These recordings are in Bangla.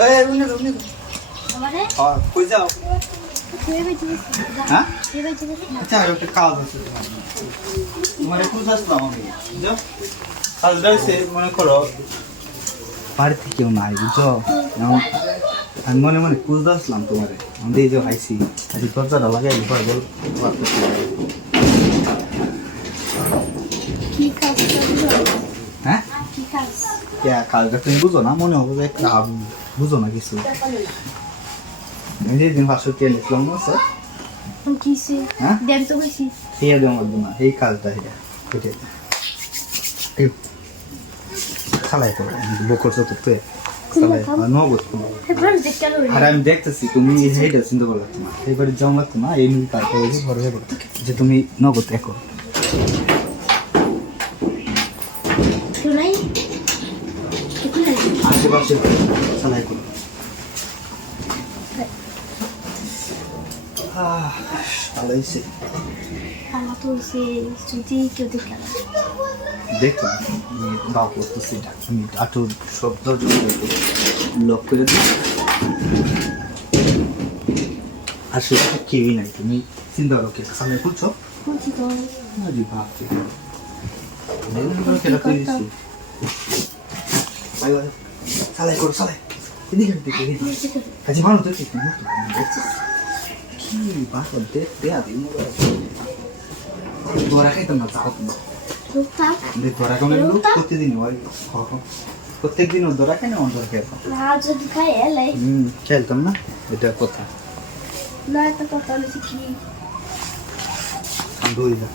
এই উনি আমারে কই যাও কেবে দিবি হ্যাঁ কেবে দিবি আচ্ছা একটা কাজ আছে তোমার একটু আসলাম আমি বুঝছো কাজটা হচ্ছে মনে করো বাড়িতে কেউ নাই বুঝছো আমি মনে মনে খুঁজতে আসলাম তোমারে আমাদের এই যে আইসি আজ দরজাটা লাগাই ঘর বল কি কাজ হ্যাঁ কি কাজ কাজটা তুমি বুঝো না মনে হবে যে বুঝো না কিছু আমি যেদিন পাঁচশো কে লিখলাম না স্যার কিসে হ্যাঁ দেন তো বেশি এই দেওয়া লাগবে না এই কাজটা এটা কেটে খালাই করো বকর তো তো খালাই নগদ এবার দেখতে গেল আর আমি দেখতেছি তুমি এইটা চিন্তা করলে তোমার এইবারে যাও লাগতো না এই মিল কাজটা হয়েছে ঘরে হয়ে যে তুমি নগদ দেখো শুনাই আশেপাশে খালাই করো ভালো হয়েছে আমার তো সে যদি কেউ দেখে দেখলাম আমি বাপ করতেছি আমি আটু সব দরজা লক করে দিই আর সেটা কেউই নাই তুমি চিন্তা করো কে সামনে খুলছো বলছি তো আরে বাপ রে কেটা করে দিচ্ছি সালাই করো সালাই এদিকে কাজে ভালো তো ঠিক কি বাপ দেয়া দিই দোরা খাইতাম না চাও তুমি দোরা কমে প্রতিদিন হয় প্রত্যেকদিন দোরা খাই না অন্তর খেতাম যদি খাই এলাই খেলতাম না এটা কথা না একটা কথা হচ্ছে কি দুই না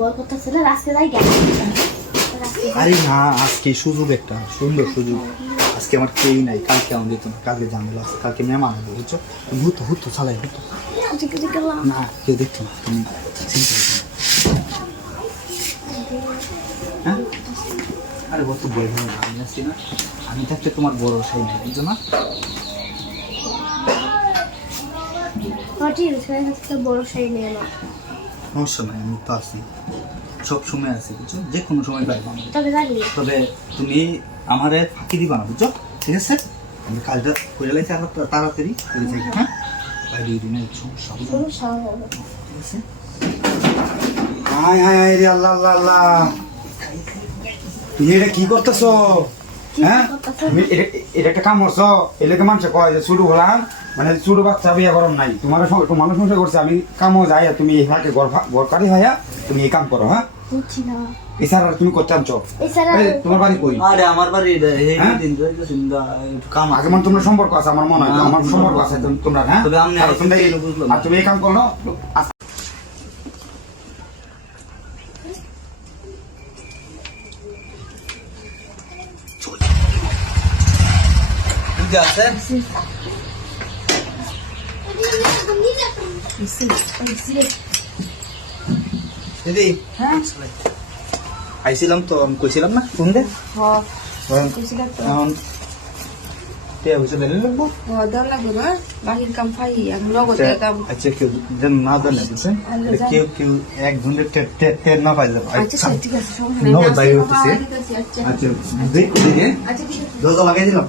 বল কথা ছিল রাস্তায় যাই গেল আরে না আজকে সুযোগ একটা সুন্দর সুযোগ আজকে আমার কেউই নাই কালকে আমার দিত না কালকে ঝামেলা আছে কালকে মেহমান হবে বুঝছো হুতো হুতো চালাই হুতো না কেউ দেখতো না তুমি চিন্তা করো হ্যাঁ আরে বলতো বলবো না আমি আসছি না আমি থাকতে তোমার বড় সাই নেই বুঝছো না বড় শাড়ি নিয়ে এলো সমস্যা নাই আমি তো আছি সব সময় আছি বুঝছো যে কোনো সময় পাইবো তবে তুমি আমারে ফাঁকি দিবা না বুঝছো ঠিক আছে আমি কাজটা করে লাইছি আর তাড়াতাড়ি করে যাই হ্যাঁ বাইরে দিনে সমস্যা ঠিক আছে হায় হায় রে আল্লাহ আল্লাহ আল্লাহ তুমি এটা কি করতেছো হ্যাঁ তুমি এটা একটা কাম করছো এলাকা মানুষ কয় যে শুরু হলাম মানে ছোট বাচ্চা বিয়ে গরম নাই তোমার মানুষ মনে করছে আমি কামও যাই তুমি এই ফাঁকে গড়কারি হইয়া তুমি এই কাম করো হ্যাঁ এছাড়া তুমি করতে আনছো তোমার বাড়ি কই আরে আমার বাড়ি কাম আগে মানে তোমরা সম্পর্ক আছে আমার মনে হয় আমার সম্পর্ক আছে তোমরা হ্যাঁ তবে আমি আর তুমি এই কাম করো আছে দিদি আইছিলাম তো আমি কইছিলাম না ফোন দে আচ্ছা কেউ যেন না জানে বুঝছেন কেউ কেউ একজনের টের না পাইলে নগদ বাইরে হতেছে আচ্ছা দিদি দরজা লাগাই দিলাম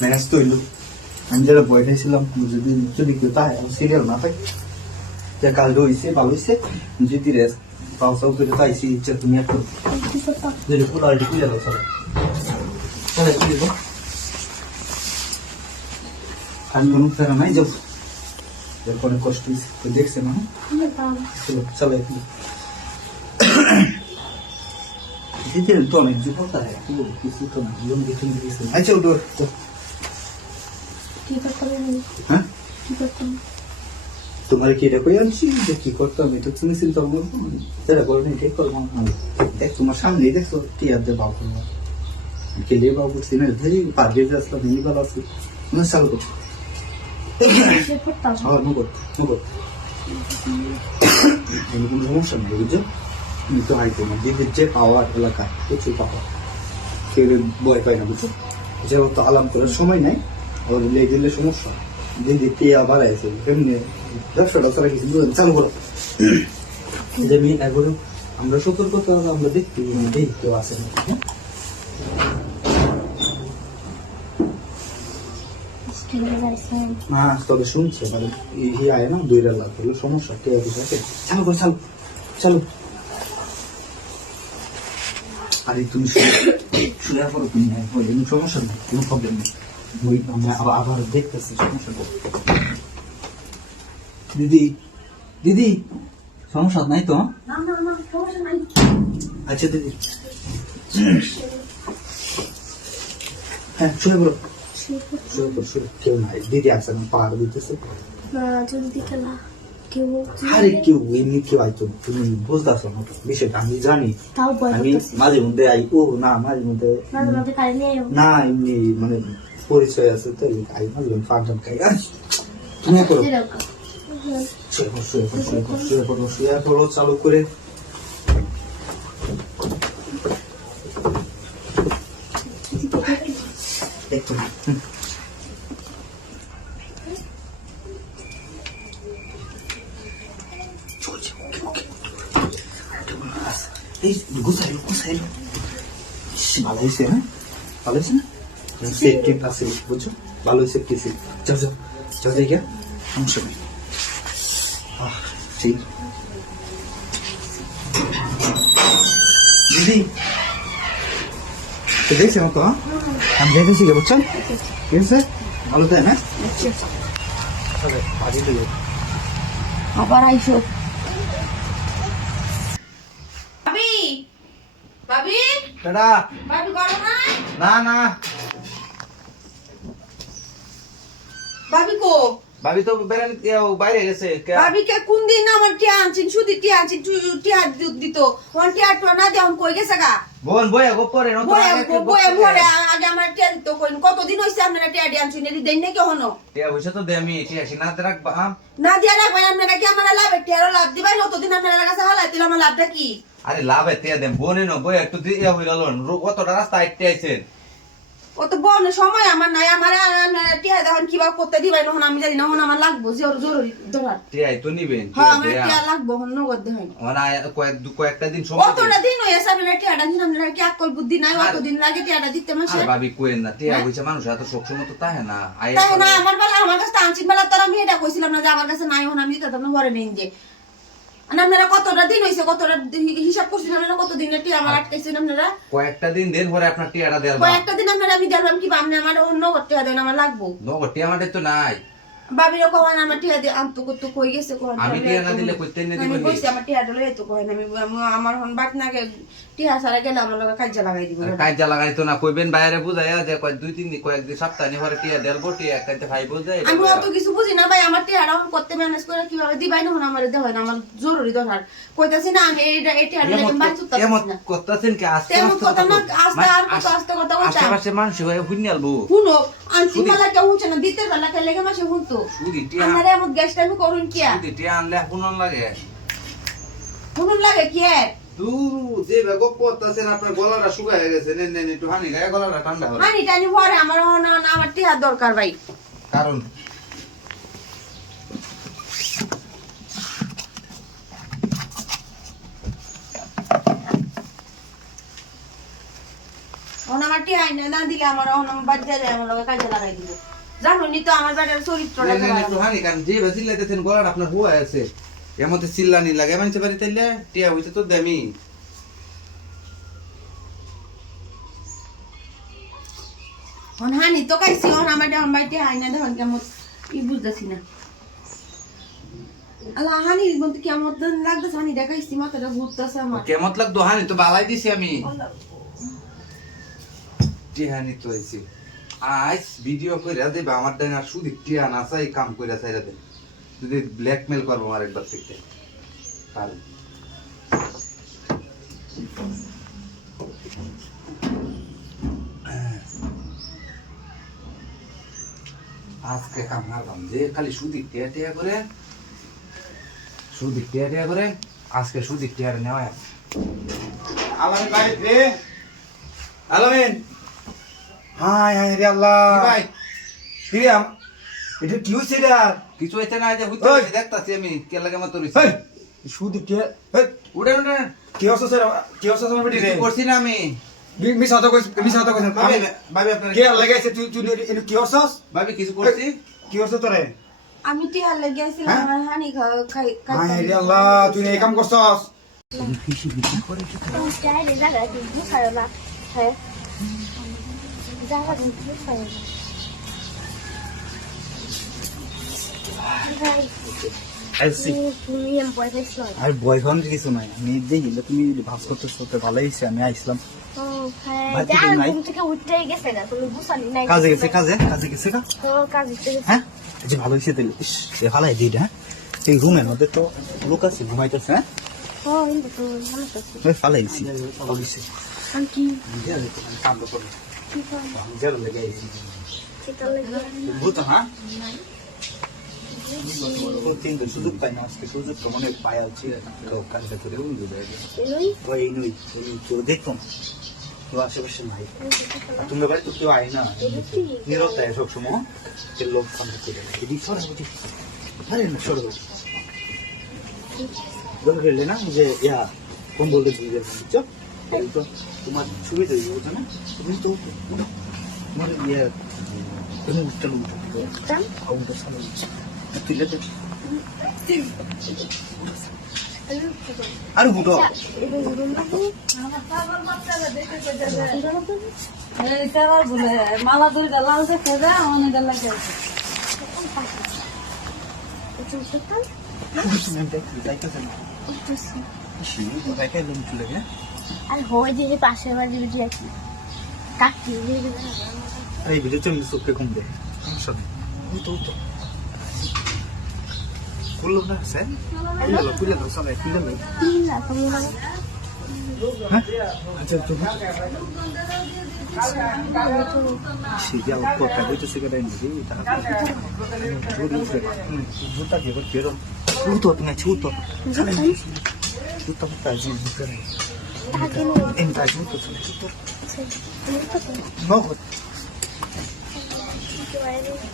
ম্যানেজ তো হইল আমি যেটা বইটাই ছিলাম যদি যদি কেউ তাই সিরিয়াল না থাকে যে কালটা হয়েছে ভালো হয়েছে যদি রেস্ট পাউসাও করে তাইছি ইচ্ছা তুমি একটু যদি ফুল আলটি খুলে দাও সবাই তাহলে কি দেবো আমি কোনো ফেরা নাই যাবো অনেক কষ্ট হয়েছে তো দেখছে না চলো চলো একটু তো অনেক যুবক কিছু তো না জীবন কিছু আচ্ছা উঠো হ্যাঁ তোমার কি এটা কই আনছি যে কি করতাম এটা তুমি চিন্তা করবো যেটা করবেন এটাই করবো দেখ তোমার সামনেই দেখছো কি আর বাবু করবো খেলে বাবু করছি না ধরি পারবে যে আসলাম এই ভালো আছি তুমি চালু করছো কোনো সমস্যা নেই বুঝছো তুমি তো হাইতো না দিদির যে পাওয়ার এলাকায় প্রচুর পাওয়ার কেউ ভয় পায় না বুঝছো যেহেতু আলাম করার সময় নাই ওর লেগে দিলে সমস্যা দিন দিতে আবার আছে এমনি 10 টাকা কিছু চালু করো যে আমি একবার আমরা সতর্কতা আমরা দেখতে কেউ আসে না স্টুডেন্ট যাইছে না তবে শুনছে মানে এই আয় না 2 লাখ হলো সমস্যা কে আছে চালু করো চালু চালু আরে তুমি শুয়ে পড়ো তুমি কোনো সমস্যা নেই কোনো প্রবলেম নেই ওই আমরা আবার দেখতেছি সমস্যা নেই দিদি দিদি সমস্যা নাই তো না না না সমস্যা নাই আচ্ছা দিদি হ্যাঁ শুয়ে পড়ো শুয়ে পড়ো শুয়ে কেউ নাই দিদি আছে না পাহাড় দিতেছে না জলদি খেলা কেউ আরে কেউ এমনি কেউ আইতো তুমি বুঝতেছো না বিষয়টা আমি জানি তাও ভয় আমি করতেছে মাঝে মধ্যে আই ও না মাঝে মধ্যে মাঝে মাঝে কারে নিয়ে আয়ো না এমনি মানে পরিচয় আছে তো আই মাঝে মধ্যে ফাংশন খাই তুমি করো যেরকম শুয়ে পড়ো চালু করে একটু এই গুছাইলো ভালো হয়েছে হ্যাঁ ভালো হয়েছে না সেফটি আছে বুঝছো ভালো হয়েছে কিছু যাও যাও যাও দেখে সমস্যা নেই ঠিক দিদি তো দেখছি মতো আমি দেখেছি কে বুঝছেন ঠিক আছে ভালো তাই না বাড়ি দেবো আবার আইসো ভাবি ভাবি দাদা ভাবি করো না না না ভাবি কো ভাবি তো বেড়াতে বাইরে গেছে ভাবি কে কোন দিন আমার টিয়া আনছেন সুদি টিয়া আনছেন টিয়া দিত ওন টিয়া তো না দেন কই গেছে গা বোন বয়ে গোপরে ন বয়ে ভরে আগে আমার টিয়া দিত কই কতদিন হইছে আপনারা টিয়া দিয়ে আনছেন এদি দেন নাকি হনো টিয়া হইছে তো দে আমি টিয়া সিনা রাখবা না দিয়া রাখবেন আপনারা কি আমার লাভ টিয়ারও লাভ দিবাই কতদিন আপনারা কাছে হালাই দিলাম আমার লাভটা কি আরে লাভ টিয়া দেন বোনে ন বয়ে একটু দিয়া হইল কতটা রাস্তা আইতে আইছেন ও তো বন সময় আমার নাই আমার টিয়া দেখুন কিবা করতে দিবাই নহন আমি জানি না হন আমার লাগবো জরুরি দরকার টিয়াই তো নিবেন হ্যাঁ আমার টিয়া লাগবো হন নগদ দেখাই মানে কয়েকটা দিন সময় কতটা দিন হয়েছে আপনারা টিয়াটা দিন আপনারা কি আকল বুদ্ধি নাই কতদিন লাগে টিয়াটা দিতে মাসে আরে ভাবি কোয়েন না টিয়া হইছে মানুষ এত সবসময় তো তাহে না তাই না আমার বেলা আমার কাছে আনছিন বেলা তোর আমি এটা কইছিলাম না যে আমার কাছে নাই হন আমি দিতে না ঘরে নেই যে আপনারা কতটা দিন হয়েছে কতটা হিসাব করছিলেন আপনারা কত দিনের টিয়া আমার আটকাইছেন আপনারা কয়েকটা দিন দেন পরে আপনার টিয়াটা দেন কয়েকটা দিন আপনারা আমি দেখলাম কি আপনি আমার অন্য টিয়া দেন আমার লাগবো নগদ টিয়া আমাদের তো নাই বাবিরও কখন আমার টিয়া দিয়ে আনতো করতো কই গেছে কখন আমি টিয়া না দিলে কইতে না আমি দিবেন কইছি আমার টিয়াটা লই তো কখন আমি আমার হন বাট না টিয়া সারা গেলে আমার লগে কাজে লাগাই দিব কাজে লাগাইতো না কইবেন বাইরে বুঝাইয়া যে কয় 2-3 দিন কয়েকদিন সপ্তাহ নি পরে টিয়া দেলবো টিয়া একটাতে ভাই বুঝাই আমি অত কিছু বুঝি না ভাই আমার টিয়াটা এখন করতে ম্যানেজ করে কিভাবে দিবাই না আমার দেওয়া হয় না আমার জরুরি দরকার কইতাছি না আমি এই টিয়াটা লেগে বাড়ি চুপতা এমন করতেছেন কি আস্তে তেমন কথা না আস্তে আস্তে কথা বলতা আশেপাশে মানুষ হয়ে হুইনালবো শুনো আনছি মালা কেউ হচ্ছে না দিতে বেলা কে লেগে মাসে শুনতো সুদি টিয়া আমার এমন গ্যাসটা আমি করুন কি সুদি টিয়া আনলে হুনন লাগে শুনুন লাগে কি দূর যে বেগপ করতেছেন আপনার গলাটা শুকায় গেছে নেন নেন একটু হানি গায়ে গলাটা ঠান্ডা হলো হানি টানি পরে আমার আমার টিহার দরকার ভাই কারণ আমার টিহাই না দিলে আমার বাড়ি যাই আমার লগে কাজে লাগাই দিব জানো নি তো আমার বেটার চরিত্রটা নেন নেন একটু হানি কারণ যে চিল্লাইতেছেন গলাটা আপনার হুয়া আছে এর মধ্যে চিল্লানি লাগে মানুষের বাড়ি তাইলে টিয়া হইতে তো দেমি হানি তো কাইছি আমার ভাই টিহাই না দেখুন কেমন ই বুঝতেছি না আল্লাহ হানি বলতে কেমন লাগতেছে হানি দেখাইছি মাথাটা ঘুরতেছে আমার কেমন লাগতো হানি তো বালাই দিছি আমি টিহানি তো হইছে আজ ভিডিও কইরা দেবা আমার ডাইনা সুদি টিয়া না চাই কাম কইরা ছাইরা দেন যদি ব্ল্যাকমেল করবো আমার একবার থেকে পারেন আজকে কাম হারলাম যে খালি সুদি টিয়া টিয়া করে সুদি টিয়া টিয়া করে আজকে সুদি টিয়া নেওয়া আমার বাড়িতে আলামিন হাই হাই রে আল্লাহ ভাই কিরে এটা কি হয়েছে এটা কিছু হইতে না যে বুঝতে ওই। দেখতাছি আমি কে লাগে মতো রইছে হেই শুধু কে হেই উঠেন উঠেন কি অবস্থা স্যার কি অবস্থা তোমার বেটি রে কিছু করছি না আমি মিস হতো কইছ ভাবি ভাবি আপনার কে লাগাইছে তুই তুই এটা কি অবস্থা ভাবি কিছু করছি কি অবস্থা তোরে আমি টিয়ার লেগে আসছিলাম হ্যাঁ? আমার হানি খাই হায় রে আল্লাহ তুই এই কাম করছস ডাইরে জায়গা দিয়ে মুছায় না হ্যাঁ জায়গা দিয়ে মুছায় না তুমি এম পয়সা ছিল আর বয়ফ্রেন্ড কিছু নাই আমি দেখি তুমি ভাস করতেছো তো ভালোই হইছে আমি আইছিলাম ও হ্যাঁ ভাই, যা তুমি নাই? ঘুম থেকে উঠতেই গেছে না তুমি গুছালি নাই কাজে গেছে কাজে গেছে কা তো কাজ হচ্ছে হ্যাঁ এই যে ভালো হয়েছে তাহলে ইস, সে ভালাই দিই হ্যাঁ এই রুমের মধ্যে তো লোক আছে ঘুমাইতেছে হ্যাঁ ও কিন্তু তো ভালো তো ওই ফালাইছি ভালো হয়েছে আমি কি কাম করে কি করে জেল লেগে আইছি সেটা লাগে ভূত হ্যাঁ প্রতিদিন সুযোগ পাই না আজকে সুযোগ তো মনে পাই আছে কাজটা করে উঠে যায় এই ওই নই তো দেখতাম তো আশেপাশে নাই আর তুমি বাড়ি তো কেউ আয় না নিরবতায় সব সময় যে লোক কাম করে এদিক সরা বুঝি আরে না সরা বুঝি বলে গেলে না যে ইয়া কম বলতে দিয়ে বুঝছো এই তো তোমার সুবিধা হয়ে যাবে না তুমি তো তোমার ইয়া তুমি উঠতে উঠতে জান কাউন্টার সামনে তুই লেতে আরে বুড়ো এটা গুরুম না মালা দুইটা লাল দেখে দেয় অনেকটা লাগে এটা উঠতাম আর হয় যে পাশের বাড়ি বুঝি আছি কাকি এই ভিডিও তুমি চোখে কম দে সমস্যা নেই তো তো খুললো না স্যার খুলে দাও সবাই খুলে দাও না তুমি মানে হ্যাঁ আচ্ছা তো সিরিয়াল কথা বলতেছে কেন নাকি টাকা জুতা দিয়ে বেরো জুতো তুমি জুতো জুতো পাজি জুতো তাকে entra jুতো জুতো no no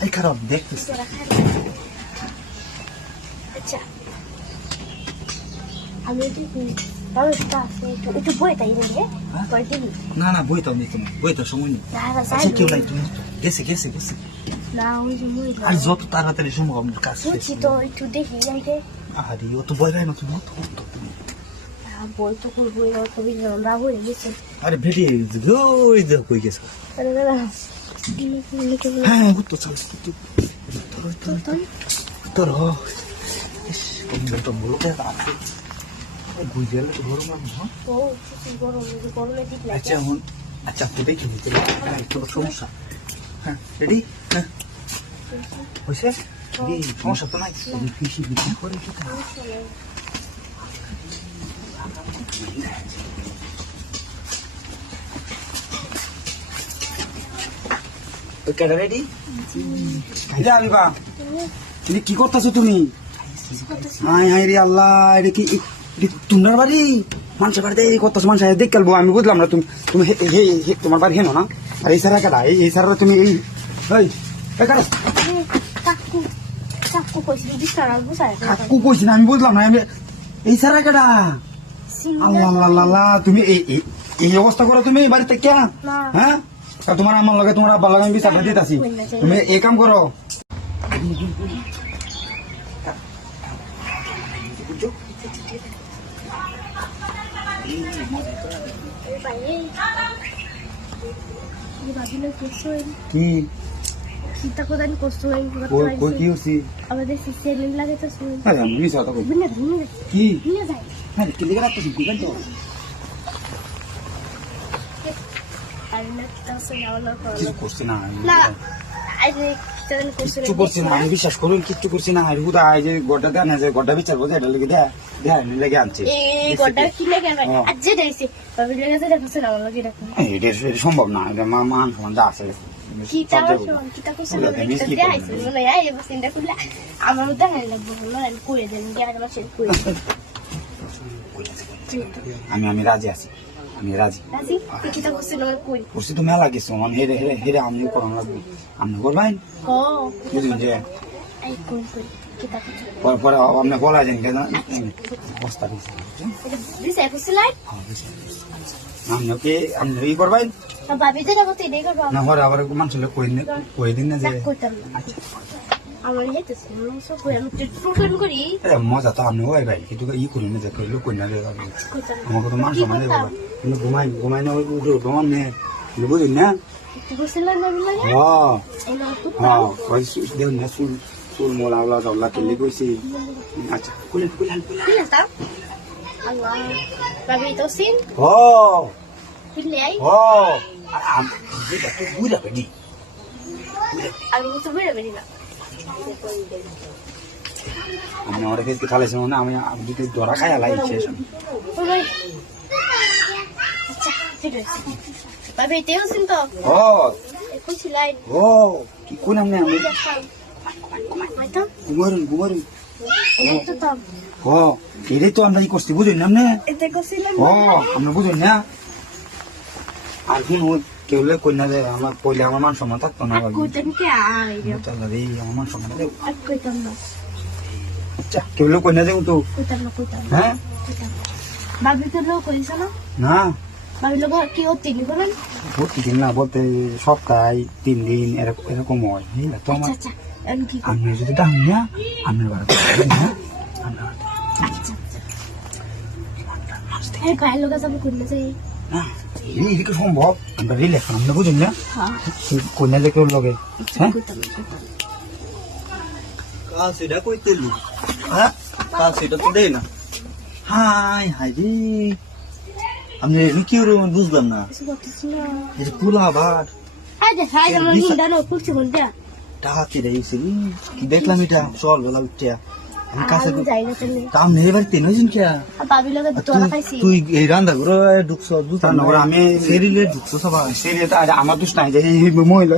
এই কারণ দেখতেছি আচ্ছা আমি তাহলে একটু বই তাই রে বই দিবি না না বই তো নেই তোমার বই তো সময় নেই না আচ্ছা কেউ নাই তুমি গেছে গেছে গেছে না ওই যে মই আর যত তাড়াতাড়ি সম্ভব আমার কাজ বুঝছি তো একটু দেখি যাইতে আরে ও তো বই না তুমি তো বই তো করবো না কবি আমরা হয়ে গেছে আরে ভেটে ওই দেখো কই গেছে আরে দাদা হ্যাঁ তো চল তোর তো বলো কে আছে বুঝলে তো বড় মানুষ ও গরম গরমে ঠিক লাগে আচ্ছা এখন আচ্ছা তো দেখি তো সমস্যা হ্যাঁ রেডি হ্যাঁ হয়েছে সমস্যা তো নাই কৃষি বিক্রি করে রেডি এটা আলিবা এটা কি করতেছো তুমি হাই হাই রে আল্লাহ এটা কি তোমার বাড়ি মানুষের বাড়িতে এই করতেছো মানুষ দেখ খেলবো আমি বুঝলাম না তুমি তুমি তোমার বাড়ি হেন না আর এই সারা কেটা এই সারা তুমি এই কাকু কাকু কইছি বিছানা গুছাই কাকু কইছি না আমি বুঝলাম না আমি এই সারা কেটা আল্লাহ আল্লাহ আল্লাহ তুমি এই অবস্থা করো তুমি বাড়িতে কে হ্যাঁ আর তোমার আমার লগে তোমার আব্বার লগে আমি বিচারটা দিতেছি তুমি এই কাম করো কি চিন্তা করে আমি কষ্ট হই কই কি হচ্ছে আমাদের সিস্টেম লাগে তো শুই আমি মিস হতো কই বুঝলে ভুলে কি ভুলে যাই হ্যাঁ কি লেগে রাখতেছি কি জানতো আর না তাসে না কিছু করছি না না আই যে তেন করছে কিচ্ছু করছি না আমি বিশ্বাস করুন কিচ্ছু করছি না আর হুদা এই যে গড্ডা দেন যে গড্ডা বিচার বোঝা এটা লেগে দেয় দেয় লেগে আনছে এই গড্ডা কি লাগে না আজ যে দেখছি তবে লেগে যে দেখছ না আমার লাগে দেখো এটা সম্ভব না এটা মান সমান যা আছে কি তাও কি তা করছে না এটা আইছে বলে আই বস ইন্দা কুলা আমার মধ্যে নাই লাগবে বলে আমি কইরে দেন কি আর আমার শেষ কইরে আমি রাজি আছি আমি রাজি রাজি তুই কিতা করছিল কই করছি তো মেলা কিছু মানে হেরে হেরে হেরে আমিও করানো লাগবে আপনি করবেন ক বুঝলেন যে এই কই কই কিতা করছিল পরে পরে আপনি বলা যান কেন বস্তা দিয়েছে এটা দিছে করছিল আপনি ই করবেন ভাবি যেটা করতে এটাই করবো না হরে আবার মানুষ কই দিন না যে করতাম না আমার হেতেছে সব কই আমি টোটন করি মজা তো আপনি ওই ভাই কিন্তু ই করি না যে কইলো কই না রে করতাম আমাকে তো মানুষ মানে কিন্তু ঘুমাই না উঠো ঘুমান নে বুঝলেন না তুই করছিল না বিলে হ্যাঁ এই না হ্যাঁ ওই দেখ না চুল মোলা আওলা দাওলা কেলে কইছি আচ্ছা কুলেন কুলেন কি না আল্লাহ ভাবি তো সিন ও বিলে আই ও এটা তো বুঝা বেডি আমি তো বেরে বেরি না আমি ওরা খেতে খালাইছি না আমি যদি দরা খাই আলাই শেষ ও ভাই আচ্ছা ঠিক আছে ভাবি তেও সিন তো ও কইছিল আই ও কি কোন আমি আমি মাইতা ঘুমারুন এটা তো ও এটাই তো আমরা ই করছি বুঝলেন না আপনি এতে করছিল ও আমরা বুঝুন না আর কোন কেউ কই না যে আমার পয়লে আমার মান সম্মান থাকতো না কইতাম কি আই রে চল রে আমার মান সম্মান কইতাম না আচ্ছা কেউ কই না যে তো কইতাম না হ্যাঁ ভাবি তো লোক কইছ না না ভাবি লোক কি ও তিনি বলেন প্রতিদিন না বলতে সপ্তাহে 3 দিন এরকম হয় বুঝলে তো আমার আচ্ছা আমি কি আমি যদি ডাক না আমি বাড়ি না আমরা এই ভাই লোক যাবে কইলে যে না এই কি সম্ভব আমরা রিল্যাক্স আমরা বুঝুন না হ্যাঁ কই না যে কেউ লগে হ্যাঁ কইতাম কাল সেটা কইতে লু হ্যাঁ কাল সেটা তো দেই না হাই হাই রে আমি কি বুঝলাম না কিছু করতেছি না এই যে পুলা আবার আই যে হাই আমার নিন্দা নো কুচি কোনটা ডাহাতে রয়েছে কি দেখলাম এটা চল বেলা উঠিয়া আমি কাছে আমি যাই না চলে কাম নেই বাড়িতে নইছেন কে ভাবি লোক তোরা খাইছি তুই এই রান্না করে ঢুকছ তা নগর আমি সেরিলে ঢুকছ সবাই সিরিয়াস আমার দুষ্ট নাই যে এই মহিলা